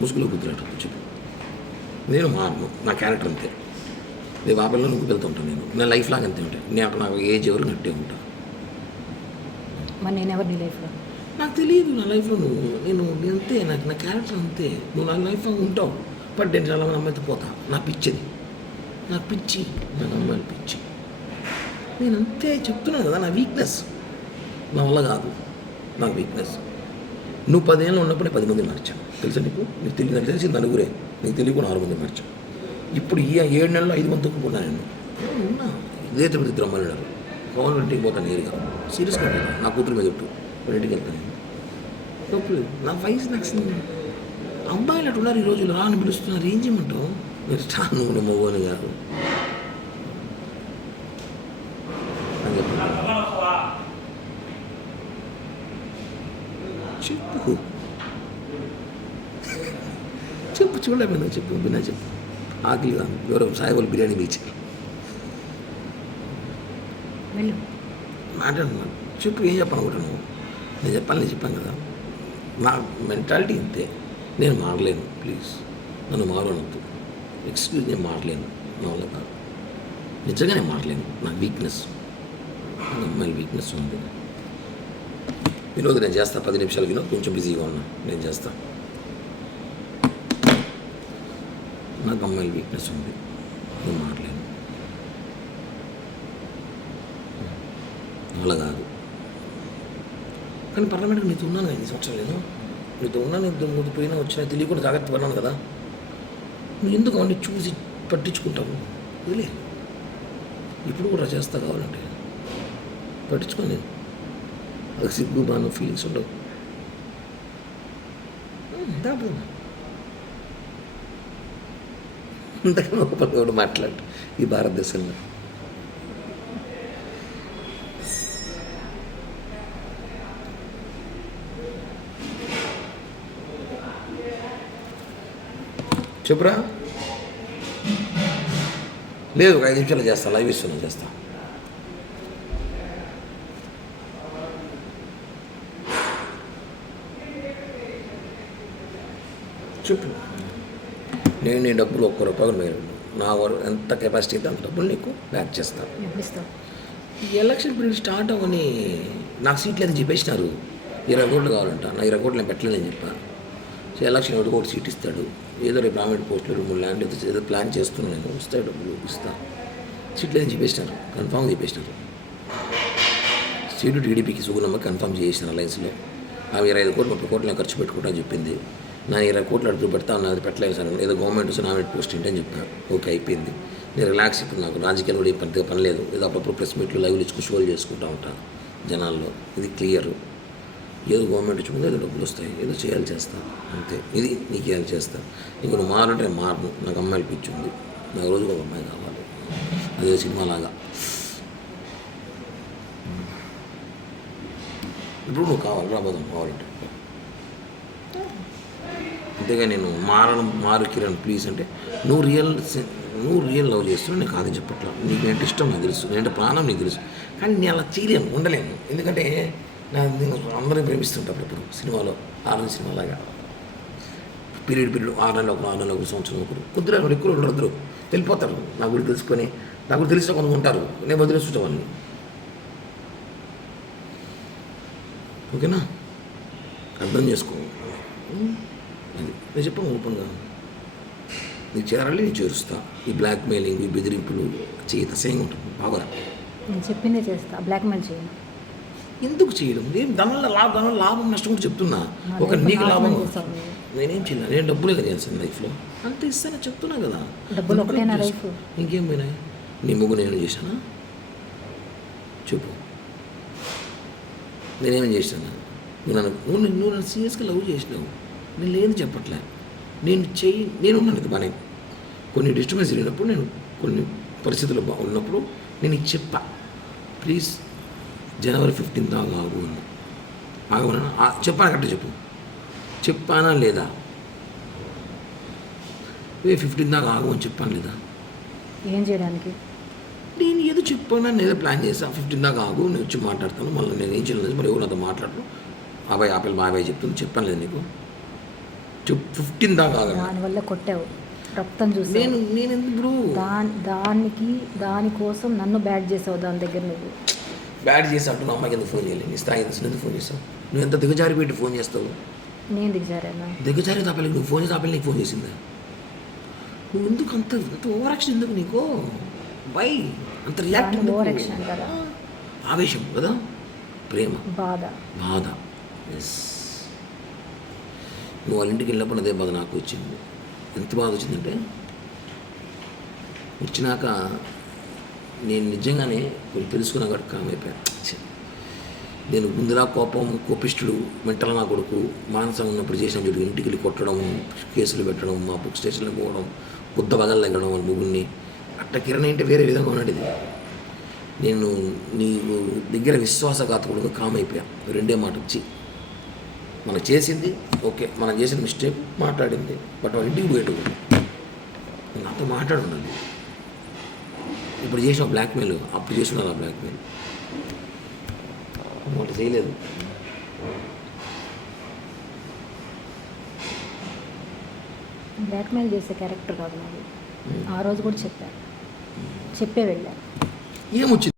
ముసుగులో గుర్తురాటం చెప్పు నేను మారను నా క్యారెక్టర్ అంతే. ఆ పిల్లలు నువ్వు వెళ్తుంటాను నేను. నా లైఫ్ లాగా అంతే ఉంటాయి నేను నాకు ఏజ్ ఎవరు నట్టే ఉంటా. మరి నేను ఎవరు నీ లైఫ్లో? నాకు తెలియదు నా లైఫ్లో నువ్వు. నేను నేను అంతే. నాకు నా క్యారెక్టర్ అంతే. నువ్వు నా లైఫ్లో ఉంటావు. బట్ నేను చాలా మంది అమ్మాయితో పోతా. నా పిచ్చిది. నాకు పిచ్చి. నాకు అమ్మాయిల పిచ్చి. నేను అంతే చెప్తున్నాను కదా నా వీక్నెస్ నా వల్ల కాదు. నాకు వీక్నెస్ నువ్వు పదేళ్ళు ఉన్నప్పుడే పది మంది మార్చాను తెలుసా నీకు? నీకు తెలియదు నాకు తెలిసి నలుగురే. నీకు తెలియకుండా ఆరు మంది మార్చాను ఇప్పుడు ఈ ఏడు నెలలు ఐదు మంది తొక్కుకున్నా నేను. ఉన్నా. ఇదే తిరుపతి ద్రమ్మన్నారు అమ్మాయిలు ఉన్నారు పవన్ ఇంటికి పోతాను నేరుగా. సీరియస్గా ఉంటాను నా కూతురు మీద ఒట్టు. వాళ్ళ ఇంటికి వెళ్తాను నేను. నా వయసు నాకు అసలు అబ్బాయిలు ఈ రోజులు రాని పిలుస్తున్నారు. ఏం చేయమంటావు? మీరు స్టాన్ నువ్వు మగోని గారు అని చెప్పి చెప్పు. చెప్పు చూడలేకపోయినా చెప్పు విన్నా చెప్పు. ఆకలి ఎవరో సాయిబాబు బిర్యానీ వెళ్ళు. మాట్లాడుతున్నాను చెప్పు ఏం చెప్పాలనుకుంటున్నావు నేను చెప్పాలి నేను చెప్పాను కదా. నా మెంటాలిటీ అంతే నేను మారలేను ప్లీజ్. నన్ను మారనొద్దు. ఎక్స్క్యూజ్ నేను మారలేను. నా వల్ల కాదు. నిజంగా నేను మారలేను. నా వీక్నెస్ అమ్మాయిల వీక్నెస్ ఉంది. వినోద్ నేను చేస్తా పది నిమిషాలు వినోద్ కొంచెం బిజీగా ఉన్నా నేను చేస్తా. నాకు అమ్మాయిల వీక్నెస్ ఉంది నేను మాట్లాడు. అలా కాదు. కానీ పర్లమెంట్కి నీతో ఉన్నాను కదా ఈ సంవత్సరం నేను. నీతో ఉన్నా నీతో ముందు పోయినా వచ్చినా తెలియకుండా జాగ్రత్త పడినాను కదా. నువ్వు ఎందుకు అవన్నీ చూసి పట్టించుకుంటావు? వదిలే. ఇప్పుడు కూడా చేస్తా కావాలంటే. పట్టించుకోండి నేను. అది సిగ్గు బాను ఫీలింగ్స్ ఉండవు దాపు అంతకన్నా ఒక పని కూడా మాట్లాడు ఈ భారతదేశంలో చెప్పురా లేదు ఒక ఐదు నిమిషాలు చేస్తా లైవ్ ఇస్తున్నా చేస్తా చెప్పు. నేను నీ డబ్బులు ఒక్క రూపాయలు మీరు నా వరకు ఎంత కెపాసిటీ అయితే అంత డబ్బులు నీకు? బ్యాక్ చేస్తాను ఈ ఎలక్షన్ పీరియడ్ స్టార్ట్ అవ్వని నాకు సీట్లు అయితే చెప్పేసినారు. ఇరవై కోట్లు కావాలంట. నా ఇరవై కోట్లు నేను పెట్టలేని చెప్పాను సో ఎలక్షన్ ఒకటి కోటి సీట్ ఇస్తాడు. ఏదో రేపు ప్రామిట్ పోస్టులు మూడు ల్యాండ్ ఏదో ప్లాన్ చేస్తున్నాను నేను. వస్తాయి డబ్బులు ఇస్తా. సీట్లు ఏదని చెప్పేసినారు. కన్ఫామ్ చెప్పేసినారు. సీటు టీడీపీకి సుగుణమ్మ కన్ఫామ్ చేసిన అలయన్స్లో ఆమె ఇరవై ఐదు కోట్లు ముప్పై కోట్లు నేను ఖర్చు పెట్టుకుంటా అని చెప్పింది. నా ఇరవై కోట్లు అడుగు పెడతా అది పెట్టలేదు సార్. ఏదో గవర్నమెంట్ నామినేట్ పోస్ట్ ఏంటి అని చెప్పాను ఓకే అయిపోయింది. నేను రిలాక్స్ ఇప్పుడు నాకు. రాజకీయాలు కూడా పెద్దగా పని లేదు. ఏదో అప్పుడప్పుడు ప్రెస్ మీట్లు లైవ్లు ఇచ్చుకు షోలు చేసుకుంటూ ఉంటాను జనాల్లో. ఇది క్లియర్ ఏదో గవర్నమెంట్ ఇచ్చుకుంటే ఏదో డబ్బులు వస్తాయి. ఏదో చేయాలి చేస్తాను అంతే. ఇది నీకు చేయాలి చేస్తాను ఇంక నువ్వు మారంటే మారను. నాకు అమ్మాయిలు పిచ్చింది నాకు రోజుకు ఒక అమ్మాయి కావాలి. అదే సినిమాలాగా. ఇప్పుడు నువ్వు కావాలి. రాబోదాం కావాలంటే. అంతేగా నేను మారడం మారు కిరణ్ ప్లీజ్ అంటే నువ్వు రియల్ నువ్వు రియల్ లవ్ చేస్తున్నావు నేను కాదని చెప్పట్లా. నీకు నేను ఇష్టం నాకు తెలుసు. నేనంటే ప్రాణం నీకు తెలుసు. కానీ నేను అలా చేయలేను ఉండలేను. ఎందుకంటే నా నేను అందరిని ప్రేమిస్తుంటా సినిమాలో ఆరు సినిమాలాగా పీరియడ్ పీరియడ్ ఆరు నెలలు ఒకరు ఆరు నెలలు ఒకరు సంవత్సరం ఒకరు. కుదిరే వాళ్ళు ఎక్కువ ఉండరు వెళ్ళిపోతారు నా గురించి తెలుసుకొని నా గురించి తెలిసిన కొంతమంది ఉంటారు. నేను వదిలేస్తుంటా వాళ్ళని ఓకేనా? అర్థం చేసుకో. అది. నేను చెప్పాను ఓపెన్గా. నీకు చేరాలి నేను చేరుస్తా. ఈ బ్లాక్ మెయిలింగ్ ఈ బెదిరింపులు చేత అసహ్యంగా ఉంటుంది. బాగోరా. నేను చెప్పిందే చేస్తా. బ్లాక్మెయిల్ చేయను. ఎందుకు చేయడం? ఏం దానివల్ల లాభం దానివల్ల లాభం నష్టం కూడా చెప్తున్నా. ఒక నీకు లాభం. నేనేం చేయలేదు నేను డబ్బులే కదా చేయాల్సింది లైఫ్లో. అంత ఇస్తానని చెప్తున్నా కదా. డబ్బులు ఒకటే నా డబ్బులు లైఫ్. చేసుకో. ఇంకేం పోయినాయి? నీ ముగ్గు నేను చేశానా? చెప్పు. నేనేం చేశాను నువ్వు నన్ను- నువ్వు నన్ను సీరియస్గా లవ్ చేసినావు. నేను లేదు చెప్పట్లే. నేను చెయ్యి నేను ఉన్నాను బాగానే కొన్ని డిస్టర్బెన్స్ జరిగినప్పుడు నేను కొన్ని పరిస్థితులు ఉన్నప్పుడు నేను చెప్పా. ప్లీజ్ జనవరి ఫిఫ్టీన్త్ దాకా ఆగు అని ఆగమన్నా ఆ- చెప్పాను కరెక్ట్ చెప్పు. చెప్పానా లేదా? ఏ ఫిఫ్టీన్ దాకా ఆగు అని చెప్పాను లేదా? ఏం చేయడానికి? నేను ఏదో చెప్పాను నేను ఏదో ప్లాన్ చేశాను ఫిఫ్టీన్ దాకా ఆగు నేను వచ్చి మాట్లాడతాను. మళ్ళీ నేను ఏం చేయలేదు మరి ఎవరు నాతో మాట్లాడరు బాబాయ్ ఆపిల్ బాబాయ్ చెప్తుంది చెప్పాను లేదు నీకు. చెప్పు ఫిఫ్టీన్ దాకా. దానివల్ల కొట్టావు. రక్తం చూసావు. నేను నేను దాని దానికి దానికోసం నన్ను బ్యాడ్ చేసావు దాని దగ్గర నువ్వు. బ్యాడ్ చేసి అంటున్నా అమ్మాయికి ఎందుకు ఫోన్ చేయలేదు? నీ స్థాయి ఎందుకు ఫోన్ చేస్తావు నువ్వు ఎంత దిగజారి పెట్టి ఫోన్ చేస్తావు? నేను దిగజారానా? దిగజారి తాపలకి నువ్వు ఫోన్ చేసి నీకు ఫోన్ చేసిందా? నువ్వు ఎందుకు అంత అంత ఓవర్ యాక్షన్ ఎందుకు నీకు? వై? అంత రియాక్ట్ ఆవేశం కదా? ప్రేమ. బాధ. బాధ. ఎస్ నువ్వు వాళ్ళ ఇంటికి వెళ్ళినప్పుడు అదే బాధ నాకు వచ్చింది. ఎంత బాధ వచ్చిందంటే వచ్చినాక నేను నిజంగానే కొంచెం తెలుసుకున్నా కాబట్టి కామ్ అయిపోయాను. నేను ముందులా కోపం కోపిష్టుడు మెంటల్ నా కొడుకు మానసం ఉన్నప్పుడు చేసిన చూడు ఇంటికి వెళ్ళి కొట్టడం కేసులు పెట్టడం మా బుక్ స్టేషన్లో పోవడం కొత్త బగలు తగ్గడం వాళ్ళ ముగ్గురిని. అట్ట కిరణ్ అంటే వేరే విధంగా ఉన్నాడు ఇది. నేను నీకు దగ్గర విశ్వాసఘాతకుడుగా కామ్ అయిపోయా. రెండే మాట వచ్చి మనం చేసింది ఓకే మనం చేసిన మిస్టేక్ మాట్లాడింది బట్ వాళ్ళ ఇంటికి పోయేటు నాతో మాట్లాడి ఉండాలి ఇప్పుడు చేసిన బ్లాక్మెయిల్ అప్పుడు చేసిన ఆ బ్లాక్మెయిల్ వాళ్ళు చేయలేదు. బ్లాక్మెయిల్ చేసే క్యారెక్టర్ కాదు నాది. ఆ రోజు కూడా చెప్పా. చెప్పే వెళ్ళా. ఏమొచ్చింది?